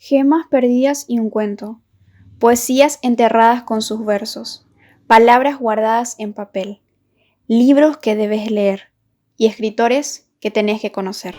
Gemas perdidas y un cuento. Poesías enterradas con sus versos. Palabras guardadas en papel. Libros que debes leer. Y escritores que tenés que conocer.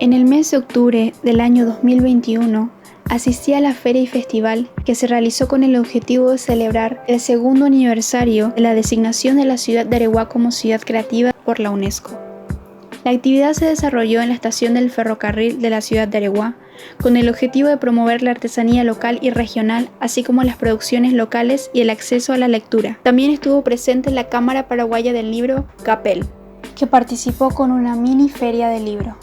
En el mes de octubre del año 2021, asistí a la feria y festival que se realizó con el objetivo de celebrar el segundo aniversario de la designación de la ciudad de Areguá como ciudad creativa por la UNESCO. La actividad se desarrolló en la estación del ferrocarril de la ciudad de Areguá, con el objetivo de promover la artesanía local y regional, así como las producciones locales y el acceso a la lectura. También estuvo presente la Cámara Paraguaya del Libro, CAPEL, que participó con una mini feria de libro.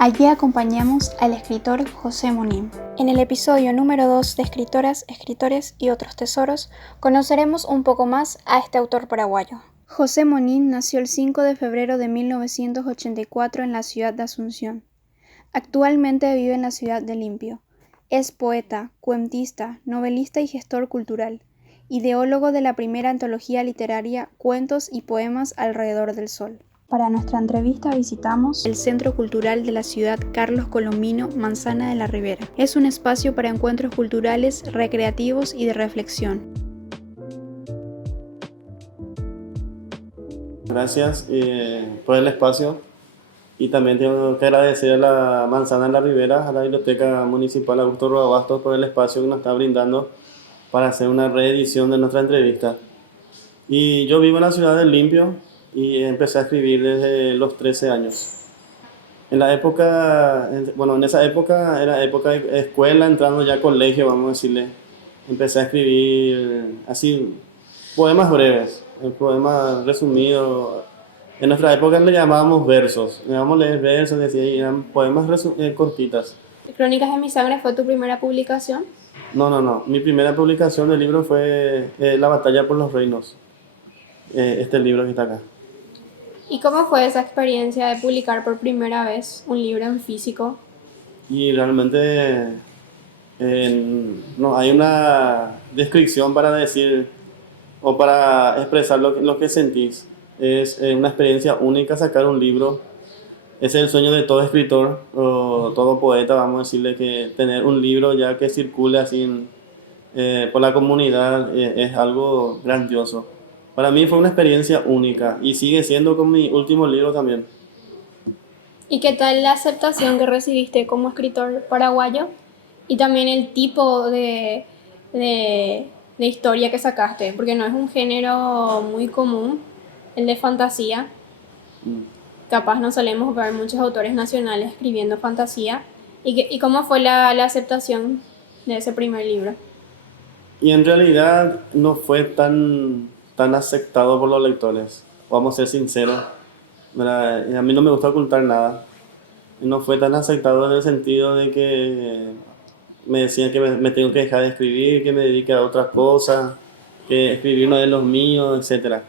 Allí acompañamos al escritor José Monín. En el episodio número 2 de Escritoras, Escritores y otros tesoros, conoceremos un poco más a este autor paraguayo. José Monín nació el 5 de febrero de 1984 en la ciudad de Asunción. Actualmente vive en la ciudad de Limpio. Es poeta, cuentista, novelista y gestor cultural, ideólogo de la primera antología literaria Cuentos y Poemas alrededor del Sol. Para nuestra entrevista visitamos el Centro Cultural de la ciudad Carlos Colombino, Manzana de la Ribera. Es un espacio para encuentros culturales, recreativos y de reflexión. Gracias por el espacio y también tengo que agradecer a la Manzana de la Ribera, a la Biblioteca Municipal Augusto Roa Bastos por el espacio que nos está brindando para hacer una reedición de nuestra entrevista. Y yo vivo en la ciudad de Limpio y empecé a escribir desde los 13 años. En esa época era época de escuela, entrando ya a colegio, vamos a decirle. Empecé a escribir así poemas breves, poemas resumidos. En nuestra época le llamábamos versos, le llamábamos leer versos, decía, y eran poemas cortitas. ¿Crónicas de mi sangre fue tu primera publicación? No. Mi primera publicación del libro fue La batalla por los reinos, este libro que está acá. ¿Y cómo fue esa experiencia de publicar por primera vez un libro en físico? Y realmente no hay una descripción para decir o para expresar lo que sentís. Es una experiencia única sacar un libro. Ese es el sueño de todo escritor o todo poeta, vamos a decirle, que tener un libro ya que circule así por la comunidad es algo grandioso. Para mí fue una experiencia única y sigue siendo con mi último libro también. ¿Y qué tal la aceptación que recibiste como escritor paraguayo? Y también el tipo de historia que sacaste, porque no es un género muy común, el de fantasía. Capaz no solemos ver muchos autores nacionales escribiendo fantasía. ¿Y cómo fue la aceptación de ese primer libro? Y en realidad no fue tan aceptado por los lectores, vamos a ser sinceros, ¿verdad? Y a mí no me gusta ocultar nada. Y no fue tan aceptado en el sentido de que me decían que me tengo que dejar de escribir, que me dedique a otras cosas, que escribir no es lo mío, etc.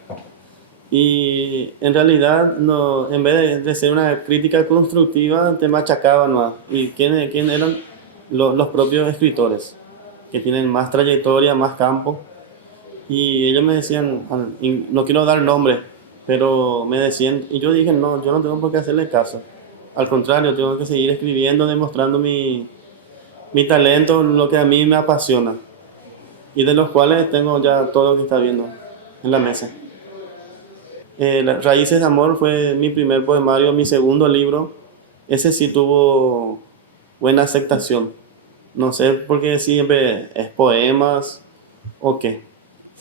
Y en realidad, no, en vez de ser una crítica constructiva, te machacaban más. ¿Y quién eran? Los propios escritores, que tienen más trayectoria, más campo. Y ellos me decían, y no quiero dar nombre, pero me decían, y yo dije, no, yo no tengo por qué hacerle caso. Al contrario, tengo que seguir escribiendo, demostrando mi talento, lo que a mí me apasiona. Y de los cuales tengo ya todo lo que está viendo en la mesa. Raíces de Amor fue mi primer poemario, mi segundo libro. Ese sí tuvo buena aceptación. No sé por qué siempre es poemas o qué,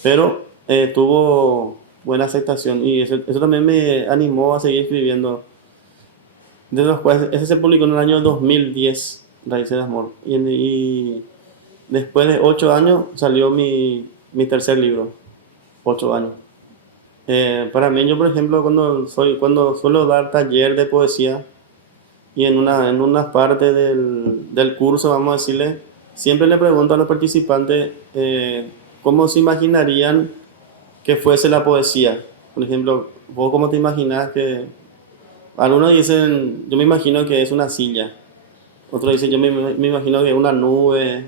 pero tuvo buena aceptación y eso también me animó a seguir escribiendo. De los cuales, ese se publicó en el año 2010, Raíces de Amor. Y después de 8 años salió mi tercer libro. 8 años. Para mí, yo por ejemplo, cuando suelo dar taller de poesía y en una parte del curso, vamos a decirle, siempre le pregunto a los participantes cómo se imaginarían que fuese la poesía. Por ejemplo, ¿vos cómo te imaginas que...? Algunos dicen, yo me imagino que es una silla. Otros dicen, yo me imagino que es una nube.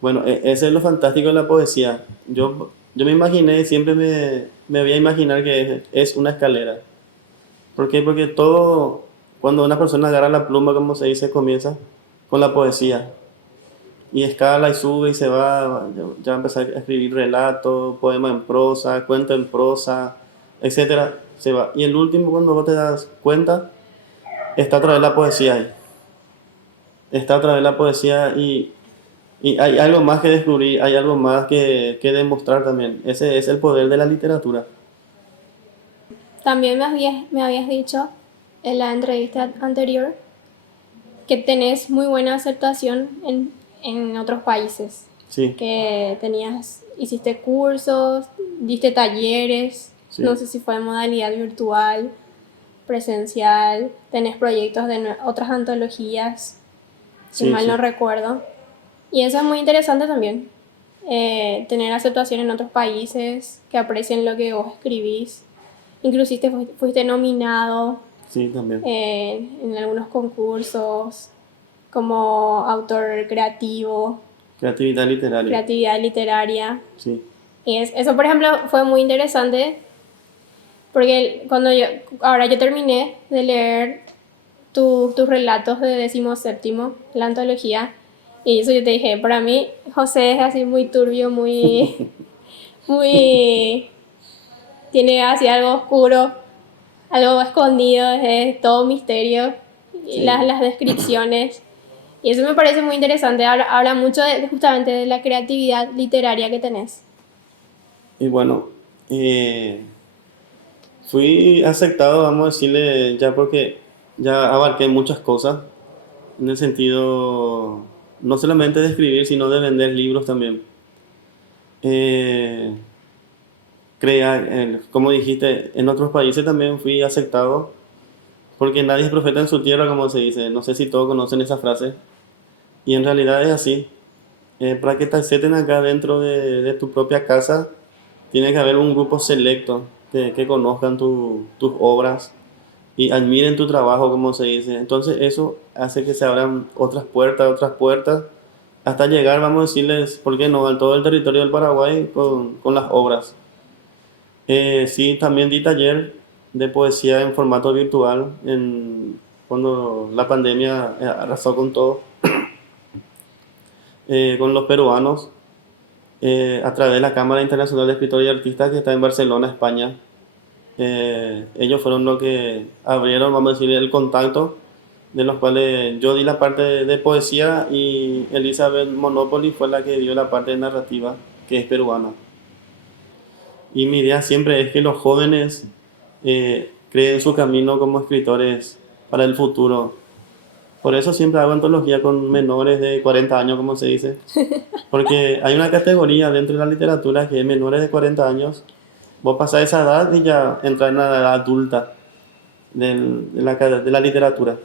Bueno, ese es lo fantástico de la poesía. Yo yo me imaginé, siempre me voy a imaginar que es una escalera. ¿Por qué? Porque todo, cuando una persona agarra la pluma, como se dice, comienza con la poesía. Y escala y sube y se va, ya va a empezar a escribir relatos, poema en prosa, cuento en prosa, etcétera, se va. Y el último, cuando vos te das cuenta, está otra vez la poesía ahí. Está otra vez la poesía y hay algo más que descubrir, hay algo más que demostrar también. Ese es el poder de la literatura. También me habías dicho en la entrevista anterior que tenés muy buena aceptación en otros países, Sí, que hiciste cursos, diste talleres, sí, no sé si fue en modalidad virtual, presencial, tenés proyectos de otras antologías, si sí, mal no sí, recuerdo. Y eso es muy interesante también, tener aceptación en otros países, que aprecien lo que vos escribís. Inclusive fuiste nominado sí, también. en algunos concursos como autor creativo, Creatividad literaria. creatividad literaria. Sí, Y eso, por ejemplo, fue muy interesante porque ahora yo terminé de leer tus relatos de 17º, la antología, y eso yo te dije, para mí José es así muy turbio, muy, tiene así algo oscuro, algo escondido, es todo misterio, y sí. las descripciones. Y eso me parece muy interesante, habla mucho justamente de la creatividad literaria que tenés. Y bueno, fui aceptado, vamos a decirle, ya porque ya abarqué muchas cosas, en el sentido no solamente de escribir, sino de vender libros también. Eh, como dijiste, en otros países también fui aceptado, porque nadie es profeta en su tierra, como se dice. No sé si todos conocen esa frase, y en realidad es así. Para que te acepten acá dentro de tu propia casa, tiene que haber un grupo selecto que conozcan tus obras y admiren tu trabajo, como se dice. Entonces eso hace que se abran otras puertas, hasta llegar, vamos a decirles, ¿por qué no?, a todo el territorio del Paraguay con las obras. Sí, también di taller de poesía en formato virtual cuando la pandemia arrasó con todo, con los peruanos, a través de la Cámara Internacional de Escritores y Artistas que está en Barcelona, España. Ellos fueron los que abrieron, vamos a decir, el contacto, de los cuales yo di la parte de poesía y Elizabeth Monopoly fue la que dio la parte de narrativa, que es peruana. Y mi idea siempre es que los jóvenes creen su camino como escritores para el futuro. Por eso siempre hago antología con menores de 40 años, como se dice, porque hay una categoría dentro de la literatura que es menores de 40 años. Vos pasás esa edad y ya entras en la edad adulta de la literatura.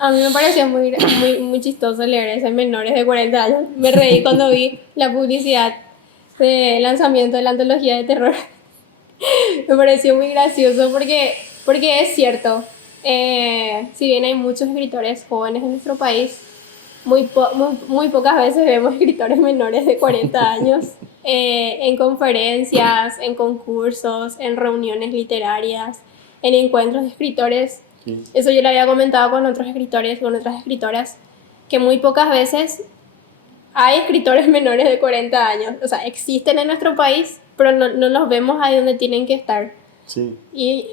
A mí me pareció muy chistoso leer ese menores de 40 años. Me reí cuando vi la publicidad de lanzamiento de la antología de terror. Me pareció muy gracioso porque es cierto. Si bien hay muchos escritores jóvenes en nuestro país, muy pocas veces vemos escritores menores de 40 años en conferencias, en concursos, en reuniones literarias, en encuentros de escritores. Sí, Eso yo lo había comentado con otros escritores, con otras escritoras, que muy pocas veces hay escritores menores de 40 años. O sea, existen en nuestro país, pero no los vemos ahí donde tienen que estar. sí, Y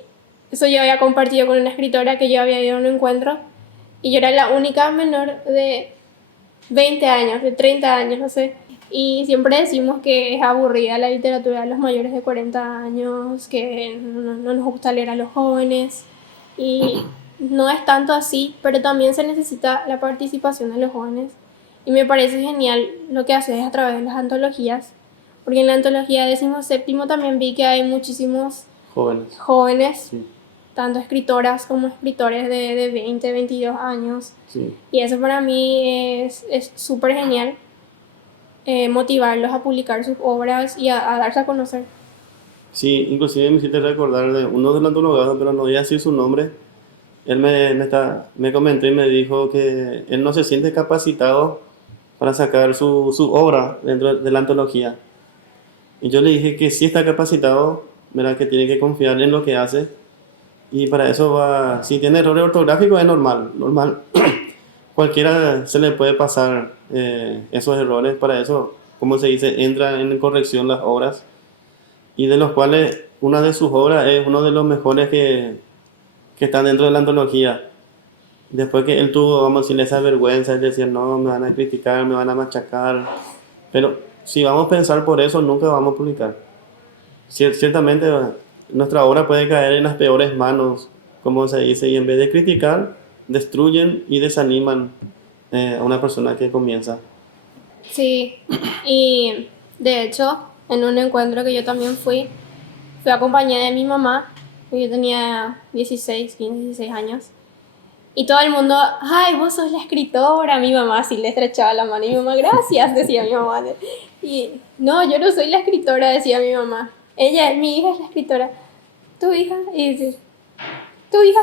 eso yo había compartido con una escritora que yo había ido a un encuentro y yo era la única menor de 20 años, de 30 años, no sé. Y siempre decimos que es aburrida la literatura de los mayores de 40 años, que no nos gusta leer a los jóvenes. Y no es tanto así, pero también se necesita la participación de los jóvenes. Y me parece genial lo que haces a través de las antologías, porque en la antología 17º también vi que hay muchísimos jóvenes. jóvenes, Sí, tanto escritoras como escritores de 20, 22 años. sí. Y eso para mí es súper genial, motivarlos a publicar sus obras y a darse a conocer. Sí, inclusive me hiciste recordar de uno de los antologados, pero no voy a decir su nombre. Él me comentó y me dijo que él no se siente capacitado para sacar su obra dentro de la antología. Y yo le dije que sí está capacitado, ¿verdad? Que tiene que confiar en lo que hace. Y para eso va, si tiene errores ortográficos es normal, normal. Cualquiera se le puede pasar esos errores, para eso, como se dice, entra en corrección las obras, y de los cuales una de sus obras es uno de los mejores que están dentro de la antología. Después que él tuvo, vamos a decirle, esa vergüenza, él decía, no, me van a criticar, me van a machacar, pero si vamos a pensar por eso, nunca vamos a publicar. Ciertamente nuestra obra puede caer en las peores manos, como se dice, y en vez de criticar, destruyen y desaniman a una persona que comienza. Sí, y de hecho, en un encuentro que yo también fui acompañada de mi mamá, yo tenía 16, 15, 16 años, y todo el mundo, ay, vos sos la escritora, mi mamá así le estrechaba la mano, y mi mamá, gracias, decía mi mamá, y no, yo no soy la escritora, decía mi mamá, mi hija es la escritora, tu hija, y dice, tu hija,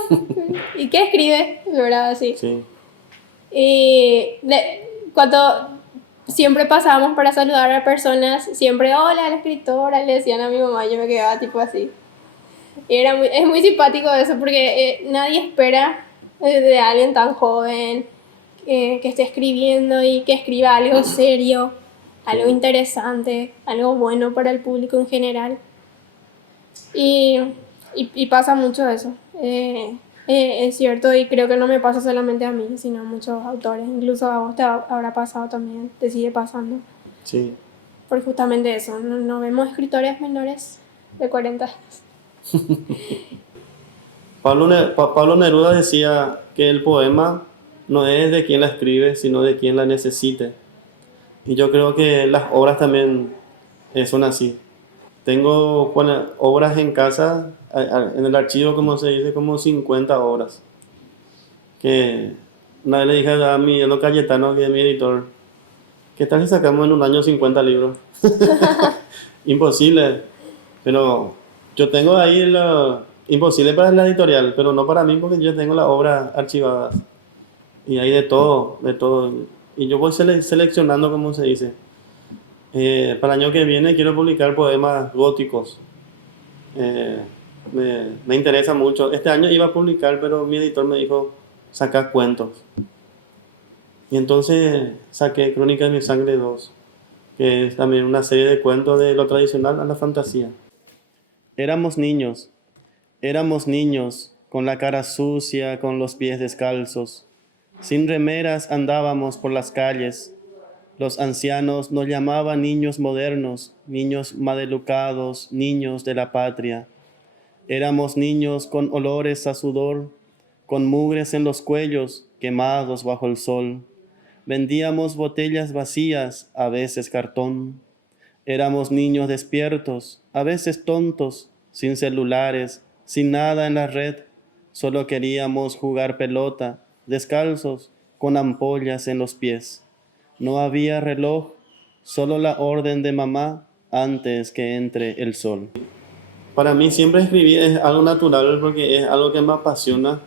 ¿y qué escribe? ¿Verdad? Así. Sí, Y cuando siempre pasábamos para saludar a personas, siempre, hola, la escritora, le decían a mi mamá, yo me quedaba tipo así. Y es muy simpático eso, porque nadie espera de alguien tan joven que esté escribiendo y que escriba algo serio, algo interesante, algo bueno para el público en general. Y pasa mucho eso. Es cierto, y creo que no me pasa solamente a mí, sino a muchos autores. Incluso a vos te habrá pasado también, te sigue pasando. sí. Por justamente eso, no vemos escritores menores de 40 años. Pablo Neruda decía que el poema no es de quien la escribe, sino de quien la necesite. Y yo creo que las obras también son así. Tengo obras en casa, en el archivo, como se dice, como 50 obras. Que una vez le dije a mi Eno Cayetano, que es mi editor, ¿qué tal si sacamos en un año 50 libros? Imposible. Pero yo tengo ahí imposible para la editorial, pero no para mí, porque yo tengo las obras archivadas. Y hay de todo, de todo. Y yo voy seleccionando, como se dice. Para el año que viene quiero publicar poemas góticos. Me interesa mucho. Este año iba a publicar, pero mi editor me dijo, saca cuentos. Y entonces saqué Crónica de mi sangre 2, que es también una serie de cuentos de lo tradicional a la fantasía. Éramos niños, con la cara sucia, con los pies descalzos. Sin remeras andábamos por las calles. Los ancianos nos llamaban niños modernos, niños maleducados, niños de la patria. Éramos niños con olores a sudor, con mugres en los cuellos, quemados bajo el sol. Vendíamos botellas vacías, a veces cartón. Éramos niños despiertos, a veces tontos, sin celulares, sin nada en la red. Solo queríamos jugar pelota, descalzos, con ampollas en los pies. No había reloj, solo la orden de mamá antes que entre el sol. Para mí siempre escribir es algo natural, porque es algo que me apasiona,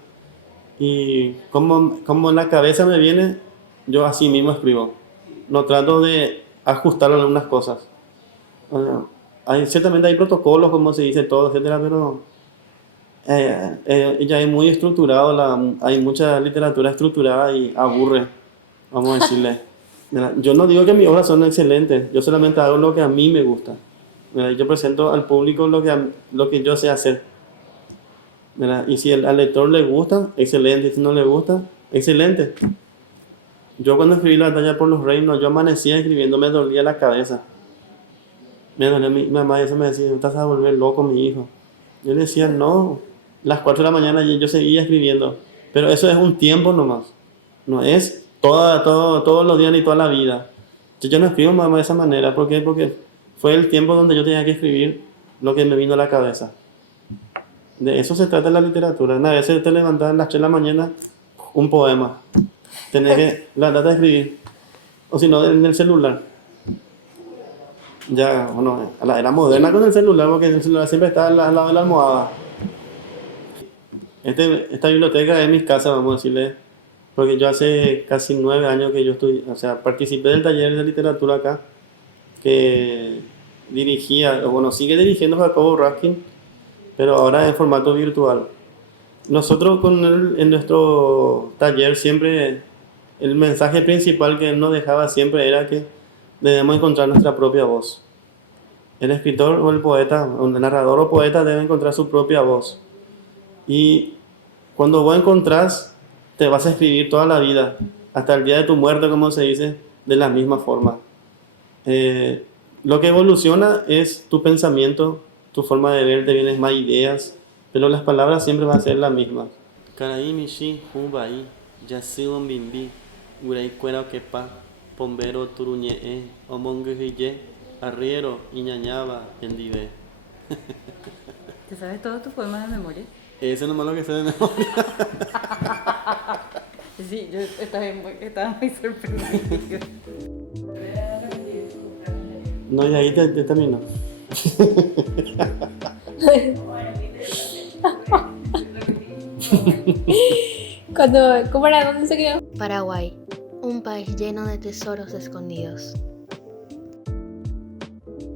y como en la cabeza me viene, yo así mismo escribo. No trato de ajustar algunas cosas. Ciertamente hay protocolos, como se dice, todo, etcétera, pero ya es muy estructurado, hay mucha literatura estructurada y aburre, vamos a decirle. Mira, yo no digo que mis obras son excelentes, yo solamente hago lo que a mí me gusta. Mira, yo presento al público lo que yo sé hacer. Mira, y si al lector le gusta, excelente, y si no le gusta, excelente. Yo cuando escribí La batalla por los reinos, yo amanecía escribiendo, me dolía la cabeza. Me dolía, mi mamá eso me decía, estás a volver loco, mi hijo. Yo le decía, no, las 4 de la mañana yo seguía escribiendo. Pero eso es un tiempo nomás, no es todos los días ni toda la vida. Yo no escribo más de esa manera. ¿Por qué? Porque fue el tiempo donde yo tenía que escribir lo que me vino a la cabeza. De eso se trata la literatura. Una vez te levantas a las 3 de la mañana, un poema. Tenés que la trata de escribir. O si no, en el celular. Ya, bueno, a la era moderna con el celular, porque el celular siempre está al lado de la almohada. Esta biblioteca es mi casa, vamos a decirle. Porque yo hace casi 9 años que yo participé del taller de literatura acá, que dirigía, o bueno, sigue dirigiendo Jacobo Raskin, pero ahora en formato virtual. Nosotros con él, en nuestro taller siempre el mensaje principal que él nos dejaba siempre era que debemos encontrar nuestra propia voz. El escritor o el poeta, o el narrador o poeta debe encontrar su propia voz. Y cuando vos encontrás, te vas a escribir toda la vida, hasta el día de tu muerte, como se dice, de la misma forma. Lo que evoluciona es tu pensamiento, tu forma de ver, te vienen más ideas, pero las palabras siempre van a ser las mismas. Caraí, michi, hubai, yasiwan bimbi, urai cuera quepa, pombero turuñe, omonguije, arriero, iñañaba, endive. ¿Te sabes todos tus poemas de memoria? Eso nomás lo que sé de memoria. Sí, yo estaba muy sorprendido. No, y ahí te termino. ¿Cómo era? ¿Dónde se quedó? Paraguay, un país lleno de tesoros escondidos.